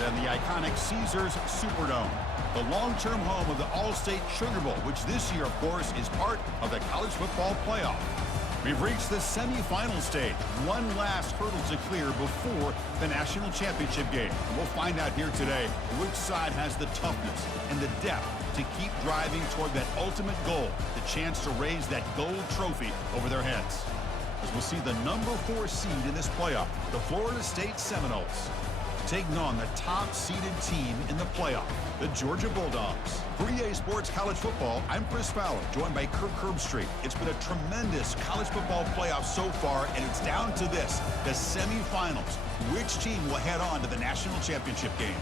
and the iconic Caesars Superdome, the long-term home of the All-State Sugar Bowl, which this year, of course, is part of the college football playoff. We've reached the semifinal stage, one last hurdle to clear before the national championship game. And we'll find out here today which side has the toughness and the depth to keep driving toward that ultimate goal, the chance to raise that gold trophy over their heads. As we'll see the number 4 seed in this playoff, the Florida State Seminoles, taking on the top-seeded team in the playoff, the Georgia Bulldogs. For EA Sports College Football, I'm Chris Fowler, joined by Kirk Herbstreit. It's been a tremendous college football playoff so far, and it's down to this, the semifinals. Which team will head on to the national championship game?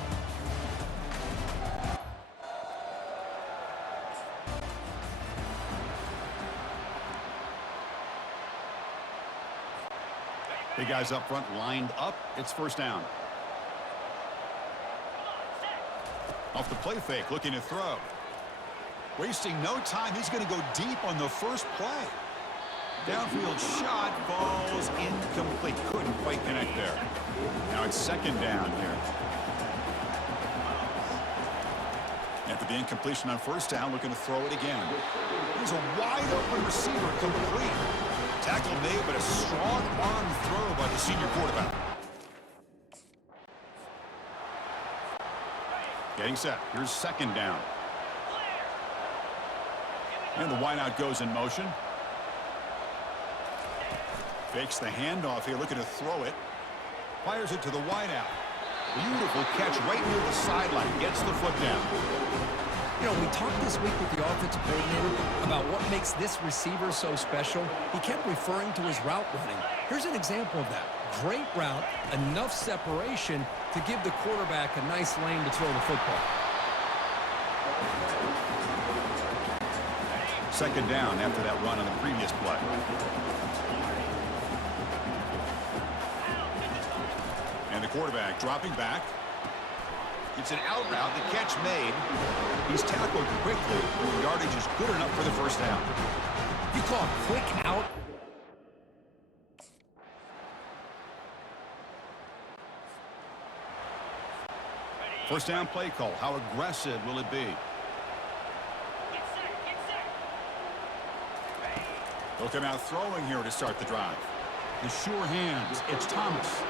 Big guys up front lined up. It's first down. Off the play fake, looking to throw. Wasting no time. He's going to go deep on the first play. Downfield shot falls incomplete. Couldn't quite connect there. Now it's second down here. After the incompletion on first down, looking to throw it again. There's a wide open receiver, complete. Tackle made, but a strong arm throw by the senior quarterback. Getting set. Here's second down. And the wideout goes in motion. Fakes the handoff here, looking to throw it. Fires it to the wideout. Beautiful catch right near the sideline. Gets the foot down. You know, we talked this week with the offensive coordinator about what makes this receiver so special. He kept referring to his route running. Here's an example of that. Great route, enough separation to give the quarterback a nice lane to throw the football. Second down after that run on the previous play. And the quarterback dropping back. It's an out route, the catch made. He's tackled quickly. The yardage is good enough for the first down. You call a quick out? First down play call. How aggressive will it be? They'll come out throwing here to start the drive. The sure hands. It's Thomas.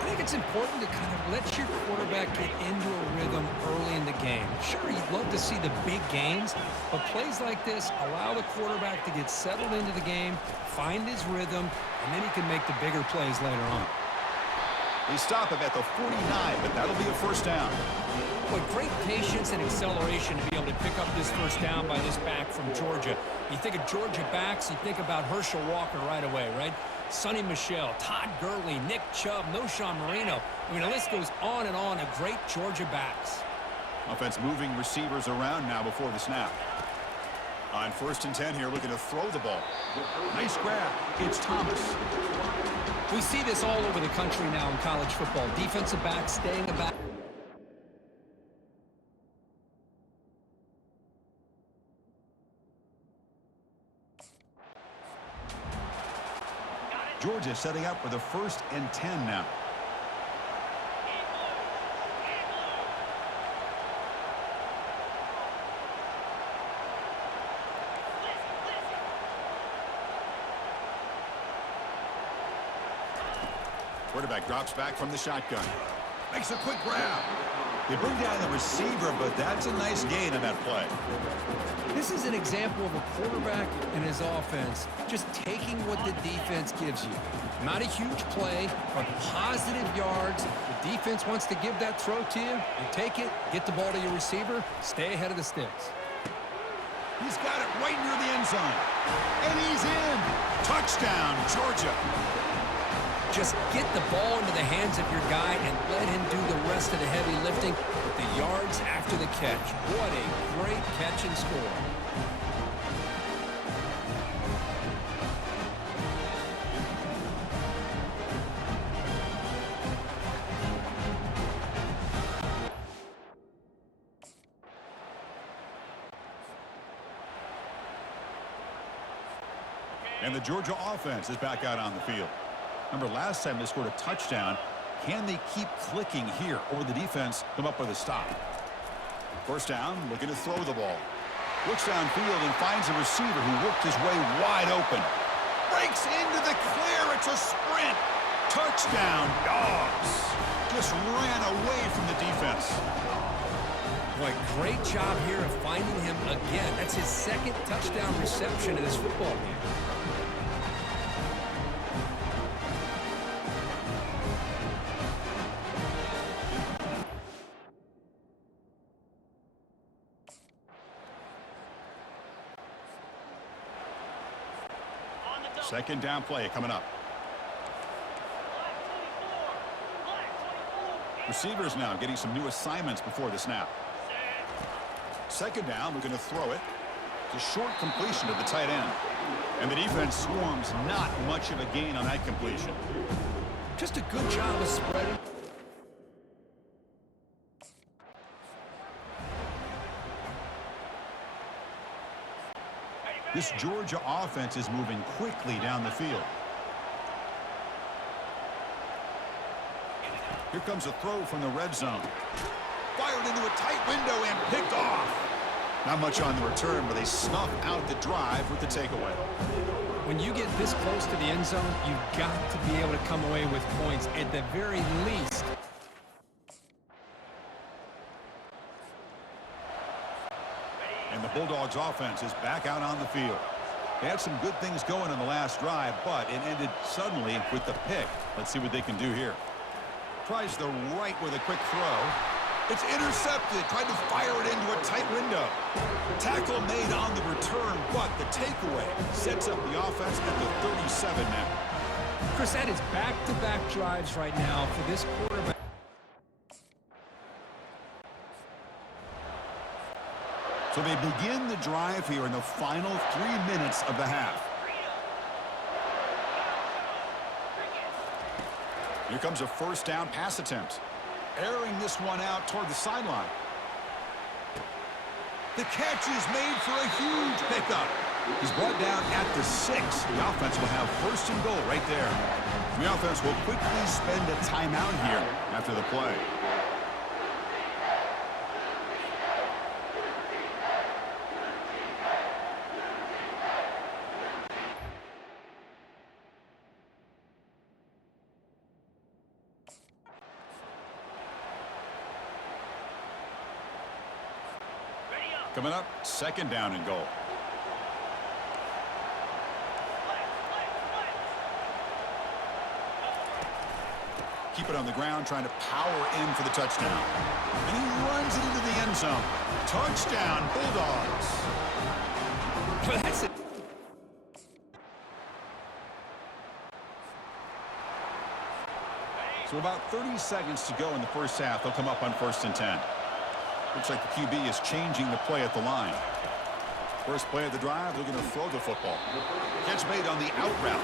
I think it's important to kind of let your quarterback get into a rhythm early in the game. Sure, you'd love to see the big gains, but plays like this allow the quarterback to get settled into the game, find his rhythm, and then he can make the bigger plays later on. They stop him at the 49, but that'll be a first down. Boy, great patience and acceleration to be able to pick up this first down by this back from Georgia. You think of Georgia backs, you think about Herschel Walker right away, right? Sonny Michel, Todd Gurley, Nick Chubb, Noshawn Marino. I mean, the list goes on and on of great Georgia backs. Offense moving receivers around now before the snap. On first and 10 here, looking to throw the ball. Nice grab. It's Thomas. We see this all over the country now in college football. Defensive backs staying about. Georgia setting up for the first and 10 now. Quarterback drops back from the shotgun. Makes a quick grab. They bring down the receiver, but that's a nice gain on that play. This is an example of a quarterback and his offense just taking what the defense gives you. Not a huge play, but positive yards. The defense wants to give that throw to you. You take it, get the ball to your receiver, stay ahead of the sticks. He's got it right near the end zone. And he's in. Touchdown, Georgia. Just get the ball into the hands of your guy and let him do the rest of the heavy lifting with the yards after the catch. What a great catch and score. And the Georgia offense is back out on the field. Remember, last time they scored a touchdown Can they keep clicking here, or will the defense come up with a stop? First down, looking to throw the ball. Looks downfield and finds a receiver who worked his way wide open. Breaks into the clear. It's a sprint. Touchdown, Dogs. Just ran away from the defense. Boy, great job here of finding him again. That's his second touchdown reception in this football game. Second down play coming up. Receivers now getting some new assignments before the snap. Second down, we're going to throw it. It's a short completion to the tight end. And the defense swarms, not much of a gain on that completion. Just a good job of spreading. This Georgia offense is moving quickly down the field. Here comes a throw from the red zone. Fired into a tight window and picked off. Not much on the return, but they snuff out the drive with the takeaway. When you get this close to the end zone, you've got to be able to come away with points at the very least. And the Bulldogs offense is back out on the field. They had some good things going on the last drive, but it ended suddenly with the pick. Let's see what they can do here. Tries the right with a quick throw. It's intercepted. Tried to fire it into a tight window. Tackle made on the return, but the takeaway sets up the offense at the 37 now. Chris, that is back-to-back drives right now for this quarterback. So they begin the drive here in the final 3 minutes of the half. Here comes a first down pass attempt. Airing this one out toward the sideline. The catch is made for a huge pickup. He's brought down at the 6. The offense will have first and goal right there. The offense will quickly spend a timeout here after the play. Coming up, second down and goal. Keep it on the ground, trying to power in for the touchdown. And he runs it into the end zone. Touchdown, Bulldogs. That's it. So about 30 seconds to go in the first half. They'll come up on 1st and 10. Looks like the QB is changing the play at the line. First play of the drive, they're going to throw the football. Catch made on the out route.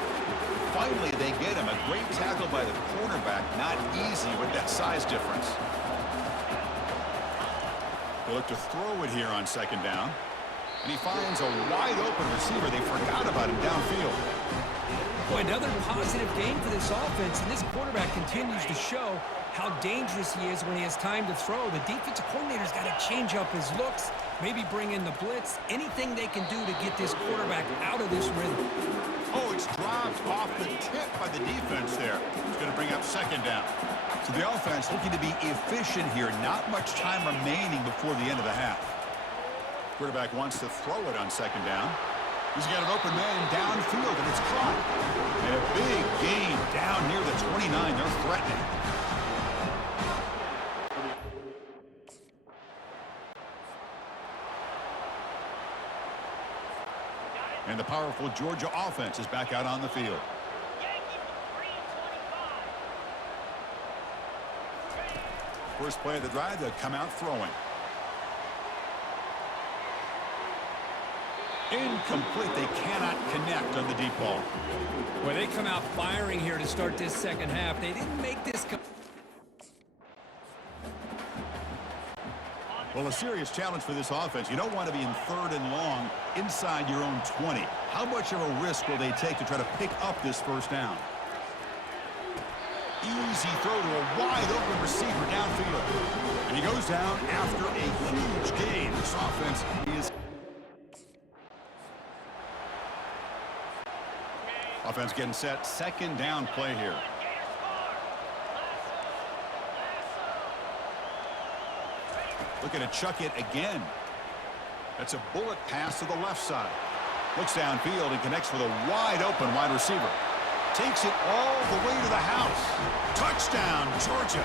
Finally, they get him. A great tackle by the cornerback. Not easy with that size difference. They look to throw it here on second down. And he finds a wide open receiver. They forgot about him downfield. Boy, another positive game for this offense, and this quarterback continues to show how dangerous he is when he has time to throw. The defensive coordinator's got to change up his looks, maybe bring in the blitz, anything they can do to get this quarterback out of this rhythm. Oh, it's dropped off the tip by the defense there. It's going to bring up second down. So the offense looking to be efficient here. Not much time remaining before the end of the half. Quarterback wants to throw it on second down. He's got an open man downfield, and it's caught. And a big gain down near the 29. They're threatening. And the powerful Georgia offense is back out on the field. First play of the drive, they'll come out throwing. Incomplete. They cannot connect on the deep ball. Well, they come out firing here to start this second half. They didn't make this. Well, a serious challenge for this offense. You don't want to be in 3rd and long inside your own 20. How much of a risk will they take to try to pick up this first down? Easy throw to a wide-open receiver downfield. And he goes down after a huge gain. This offense is... Offense getting set. Second down play here. Looking to chuck it again. That's a bullet pass to the left side. Looks downfield and connects with a wide-open wide receiver. Takes it all the way to the house. Touchdown, Georgia.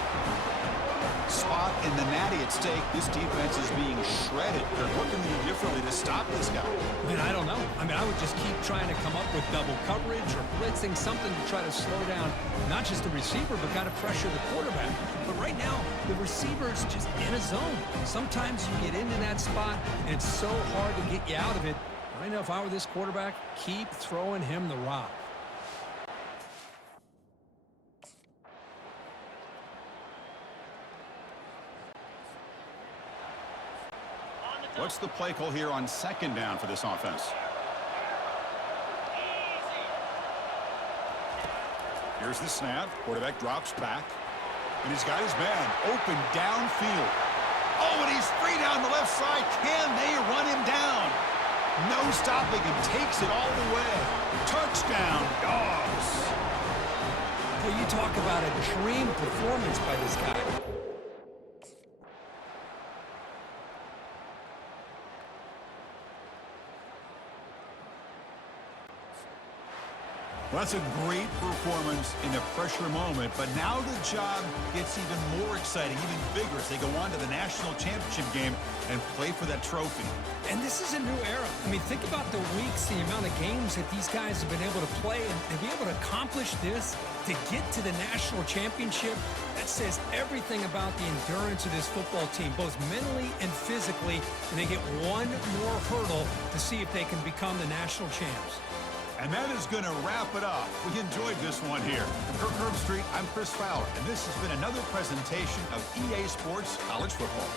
Spot in the natty at stake. This defense is being shredded. What can they do differently to stop this guy? Man, I don't know. I mean, I would just keep trying to come up with double coverage or blitzing, something to try to slow down not just the receiver, but kind of pressure the quarterback. But right now, the receiver's just in a zone. Sometimes you get into that spot, and it's so hard to get you out of it. I know if I were this quarterback, keep throwing him the rock. What's the play call here on second down for this offense? Here's the snap. Quarterback drops back. And he's got his man open downfield. Oh, and he's free down the left side. Can they run him down? No stopping him. Takes it all the way. Touchdown, Dogs. Well, you talk about a dream performance by this guy. Well, that's a great performance in a pressure moment, but now the job gets even more exciting, even bigger as they go on to the national championship game and play for that trophy. And this is a new era. I mean, think about the weeks, the amount of games that these guys have been able to play, and to be able to accomplish this, to get to the national championship, that says everything about the endurance of this football team, both mentally and physically, and they get one more hurdle to see if they can become the national champs. And that is going to wrap it up. We enjoyed this one here. From Kirk Street, I'm Chris Fowler, and this has been another presentation of EA Sports College Football.